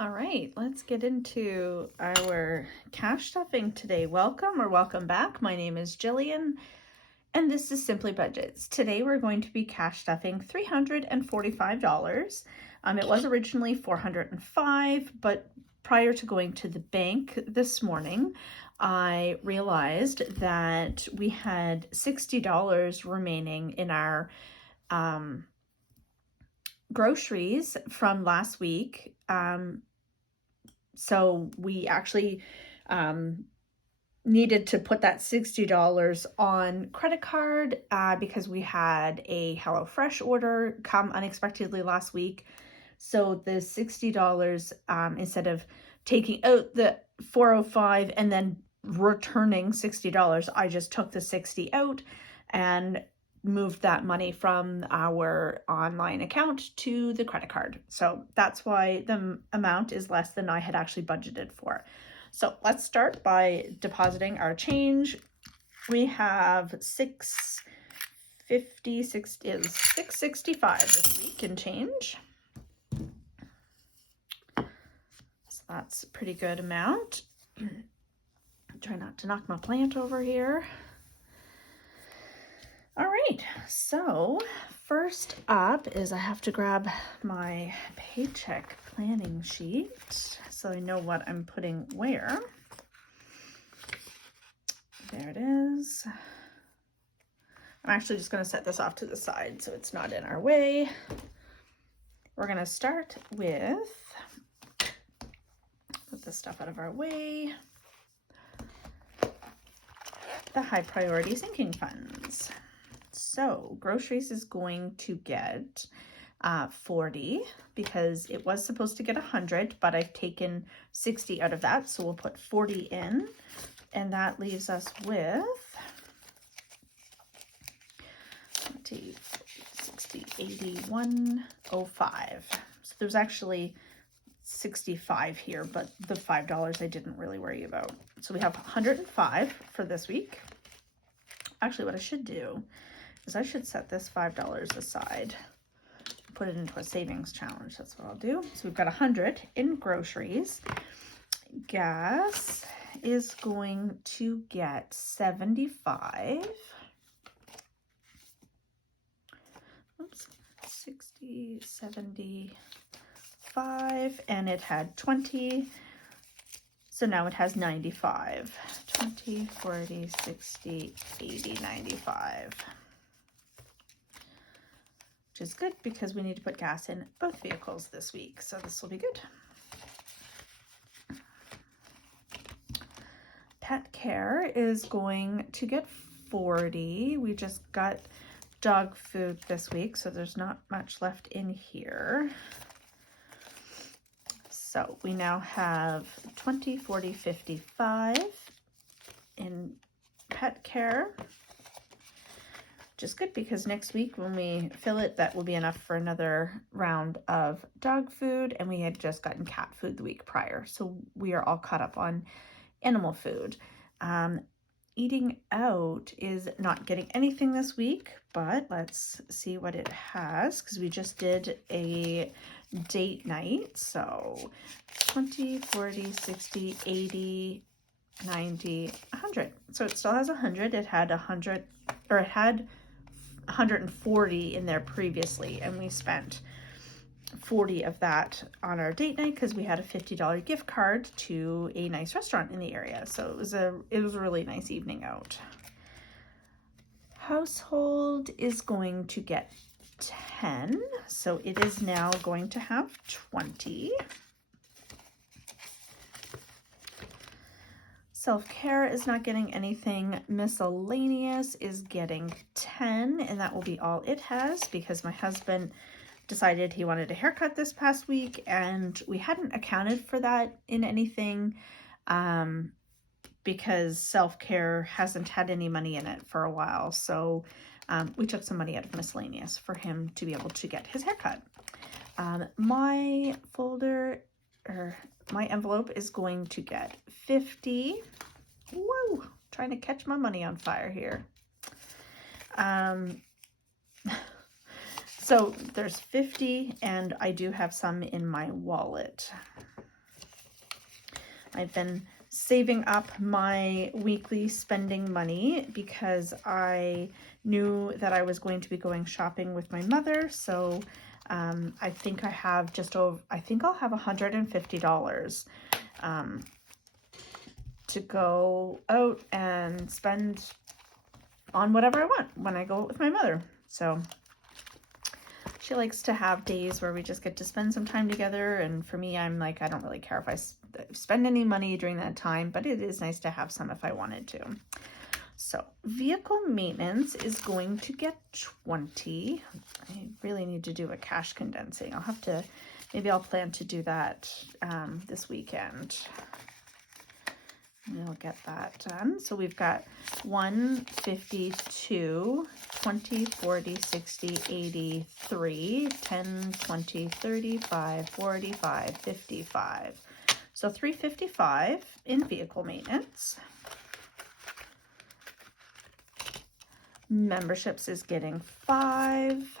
All right, let's get into our cash stuffing today. Welcome back. My name is Jillian, and this is Simply Budgets. Today we're going to be cash stuffing $345. It was originally $405, but prior to going to the bank this morning, I realized that we had $60 remaining in our groceries from last week. So we actually needed to put that $60 on credit card because we had a HelloFresh order come unexpectedly last week. So the $60, instead of taking out the $405 and then returning $60, I just took the $60 out and moved that money from our online account to the credit card. So that's why the amount is less than I had actually budgeted for. So let's start by depositing our change. We have $665 this week in change. So that's a pretty good amount. Try not to knock my plant over here. All right, so first up is I have to grab my paycheck planning sheet so I know what I'm putting where. There it is. I'm actually just going to set this off to the side so it's not in our way. We're going to start with, put this stuff out of our way, the high priority sinking funds. So groceries is going to get 40 because it was supposed to get 100, but I've taken 60 out of that. So we'll put 40 in, and that leaves us with 20, 60, 80, 105. So there's actually 65 here, but the $5 I didn't really worry about. So we have 105 for this week. Actually, what I should do is I should set this $5 aside, put it into a savings challenge. That's what I'll do. So we've got 100 in groceries. Gas is going to get 75. Oops, 60, 75, and it had 20. So now it has 95. 20, 40, 60, 80, 95. Which is good because we need to put gas in both vehicles this week. So this will be good. Pet care is going to get 40. We just got dog food this week, so there's not much left in here. So we now have 20, 40, 55 in pet care, which is good because next week when we fill it, that will be enough for another round of dog food, and we had just gotten cat food the week prior. So we are all caught up on animal food. Eating out is not getting anything this week, but let's see what it has because we just did a date night. So 20, 40, 60, 80, 90, 100. So it still has 100. It had 100, or it had 140 in there previously, and we spent 40 of that on our date night because we had a $50 gift card to a nice restaurant in the area. So it was a really nice evening out. Household is going to get 10, so it is now going to have 20. Self-care is not getting anything. Miscellaneous is getting 10, and that will be all it has because my husband decided he wanted a haircut this past week, and we hadn't accounted for that in anything because self-care hasn't had any money in it for a while. So we took some money out of miscellaneous for him to be able to get his haircut. My folder, or my envelope, is going to get 50. Whoa, trying to catch my money on fire here. So there's 50, and I do have some in my wallet. I've been saving up my weekly spending money because I knew that I was going to be going shopping with my mother. So I think I have just over, I think I'll have $150 to go out and spend on whatever I want when I go with my mother. So she likes to have days where we just get to spend some time together. And for me, I'm like, I don't really care if I spend any money during that time, but it is nice to have some if I wanted to. So vehicle maintenance is going to get 20. I really need to do a cash condensing. I'll have to, maybe I'll plan to do that this weekend. We'll get that done. So we've got 1, 52, 20, 40, 60, 83, 10, 20, 35, 45, 55. So $355 in vehicle maintenance. Memberships is getting 5.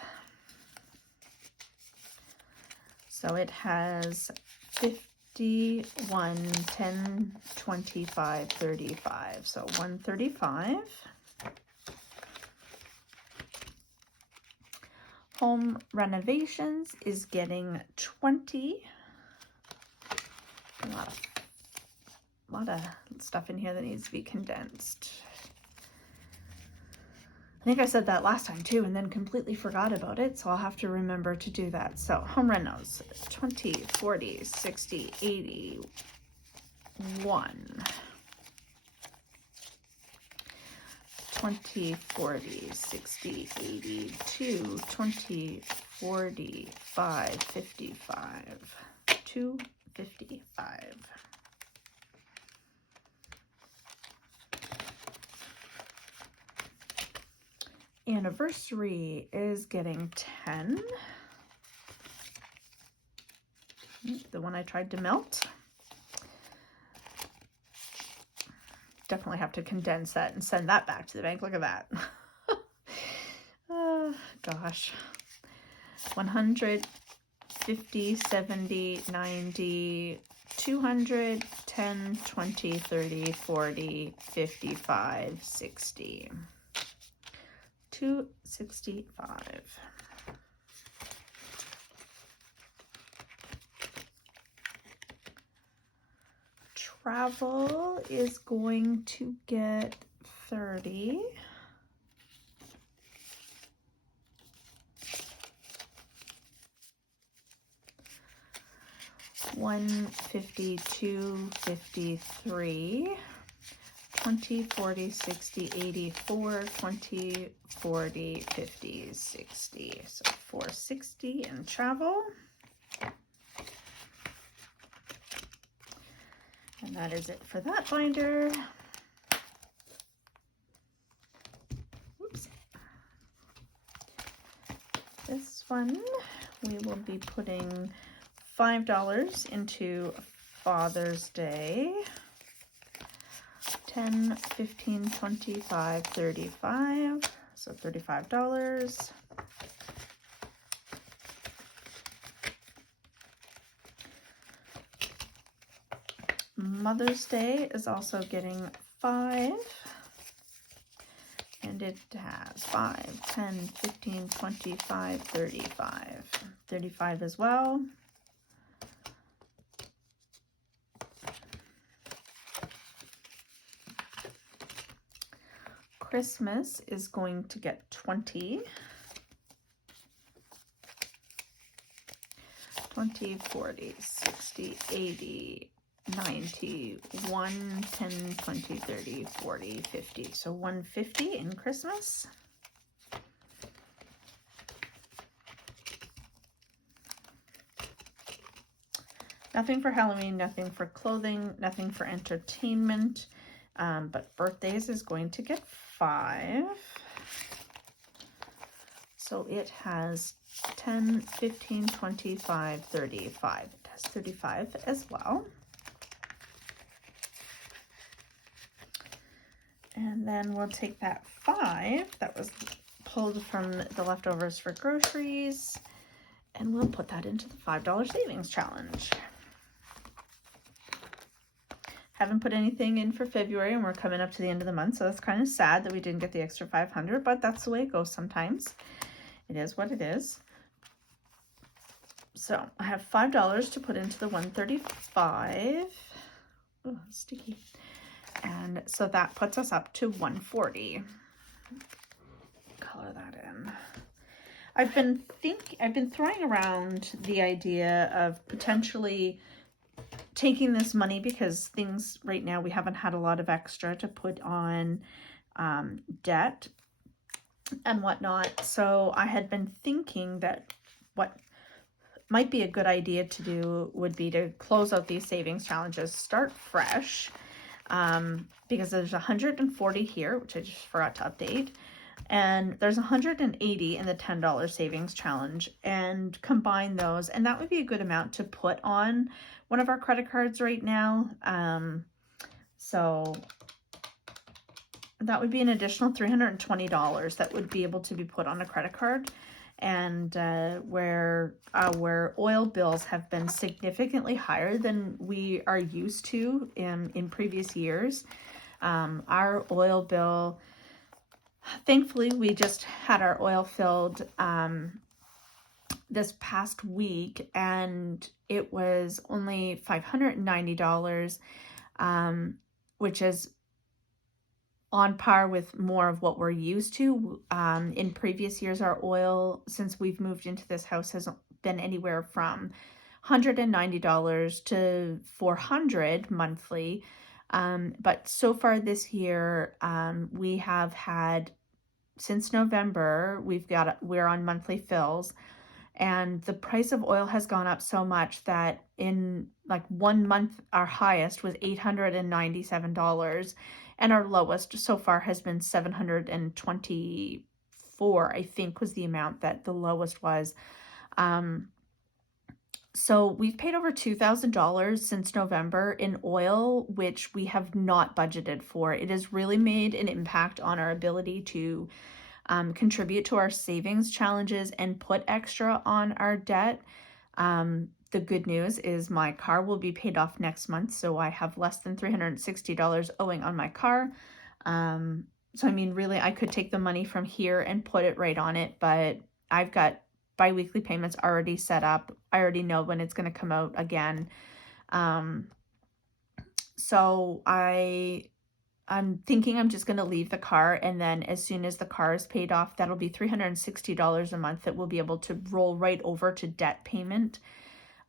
So it has 51, 10, 25, 35. So 135. Home renovations is getting 20. A lot of stuff in here that needs to be condensed. I think I said that last time too, and then completely forgot about it, so I'll have to remember to do that. So home renos, 20, 40, 60, 80, 1. 20, 40, 60, 82, 20, 45, 55, 255. Anniversary is getting 10. The one I tried to melt. Definitely have to condense that and send that back to the bank. Look at that. Gosh. 100, 50, 70, 90, 200, 10, 20, 30, 40, 55, 60. 265. Travel is going to get 30. $152, 53. 20, 40, 60, 84, 20, 40, 50, 60. So 460 in travel. And that is it for that binder. Oops. This one, we will be putting $5 into Father's Day. 10, 15, 25, 35, so $35. Mother's Day is also getting 5, and it has 5, 10, 15, 25, 35, 35 as well. Christmas is going to get 20. 20, 40, 60, 80, 90, 1, 10, 20, 30, 40, 50. So 150 in Christmas. Nothing for Halloween, nothing for clothing, nothing for entertainment. But birthdays is going to get 5. So it has 10, 15, 25, 35. It has 35 as well. And then we'll take that 5 that was pulled from the leftovers for groceries, and we'll put that into the $5 savings challenge. haven't put anything in for February, and we're coming up to the end of the month, so that's kind of sad that we didn't get the extra 500, but that's the way it goes sometimes. It is what it is. So I have $5 to put into the 135. Oh, sticky. And so that puts us up to 140. Color that in. I've been throwing around the idea of potentially taking this money, because things right now, we haven't had a lot of extra to put on debt and whatnot. So I had been thinking that what might be a good idea to do would be to close out these savings challenges, start fresh, because there's 140 here, which I just forgot to update, and there's 180 in the $10 savings challenge, and combine those, and that would be a good amount to put on one of our credit cards right now. So that would be an additional $320 that would be able to be put on a credit card. And where our oil bills have been significantly higher than we are used to in previous years. Our oil bill, thankfully, we just had our oil filled this past week, and it was only $590, which is on par with more of what we're used to. In previous years, our oil, since we've moved into this house, has been anywhere from $190 to $400 monthly. But so far this year, we have had, since November, we're on monthly fills, and the price of oil has gone up so much that in like 1 month, our highest was $897. And our lowest so far has been $724, I think was the amount that the lowest was. So we've paid over $2,000 since November in oil, which we have not budgeted for. It has really made an impact on our ability to contribute to our savings challenges and put extra on our debt. The good news is my car will be paid off next month, so I have less than $360 owing on my car. So I mean, really, I could take the money from here and put it right on it, but I've got bi-weekly payments already set up. I already know when it's going to come out again. So I'm thinking I'm just going to leave the car, and then as soon as the car is paid off, that'll be $360 a month that we'll be able to roll right over to debt payment.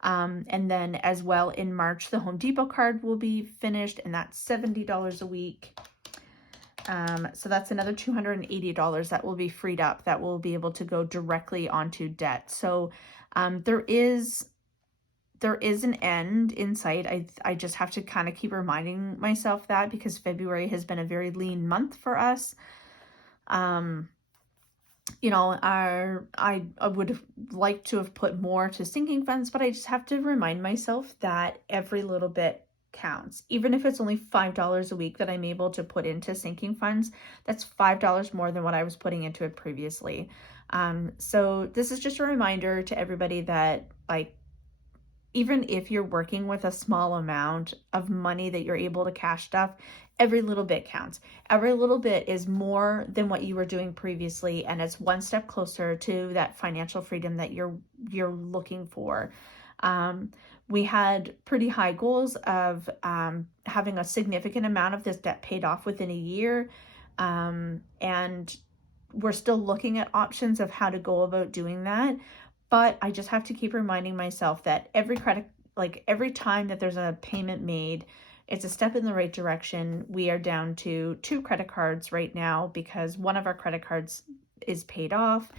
And then as well in March, the Home Depot card will be finished, and that's $70 a week. So that's another $280 that will be freed up that will be able to go directly onto debt. So there is an end in sight. I just have to kind of keep reminding myself that, because February has been a very lean month for us. You know, I would have liked to have put more to sinking funds, but I just have to remind myself that every little bit counts. Even if it's only $5 a week that I'm able to put into sinking funds, that's $5 more than what I was putting into it previously. So this is just a reminder to everybody that, like, even if you're working with a small amount of money that you're able to cash stuff, every little bit counts. Every little bit is more than what you were doing previously, and it's one step closer to that financial freedom that you're looking for. We had pretty high goals of having a significant amount of this debt paid off within a year, and we're still looking at options of how to go about doing that. But I just have to keep reminding myself that every time that there's a payment made, it's a step in the right direction. We are down to 2 credit cards right now because one of our credit cards is paid off.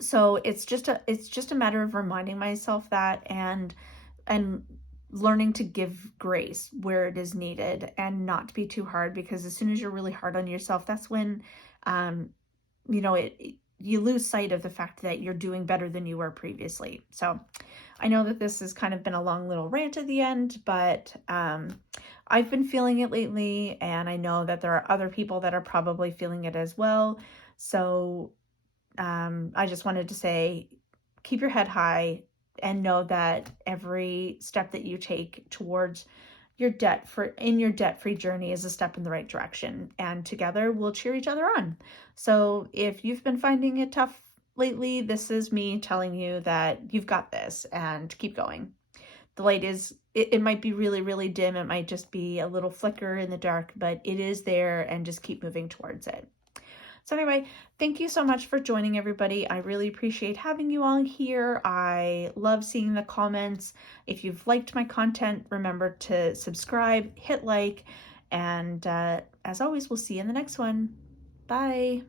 So it's just a matter of reminding myself that, and learning to give grace where it is needed and not to be too hard, because as soon as you're really hard on yourself, that's when you lose sight of the fact that you're doing better than you were previously. So I know that this has kind of been a long little rant at the end, but I've been feeling it lately, and I know that there are other people that are probably feeling it as well. So I just wanted to say, keep your head high and know that every step that you take towards your debt-free journey is a step in the right direction, and together we'll cheer each other on. So if you've been finding it tough lately, this is me telling you that you've got this and keep going. The light is, it might be really, really dim. It might just be a little flicker in the dark, but it is there, and just keep moving towards it. So anyway, thank you so much for joining, everybody. I really appreciate having you all here. I love seeing the comments. If you've liked my content, remember to subscribe, hit like, and as always, we'll see you in the next one. Bye.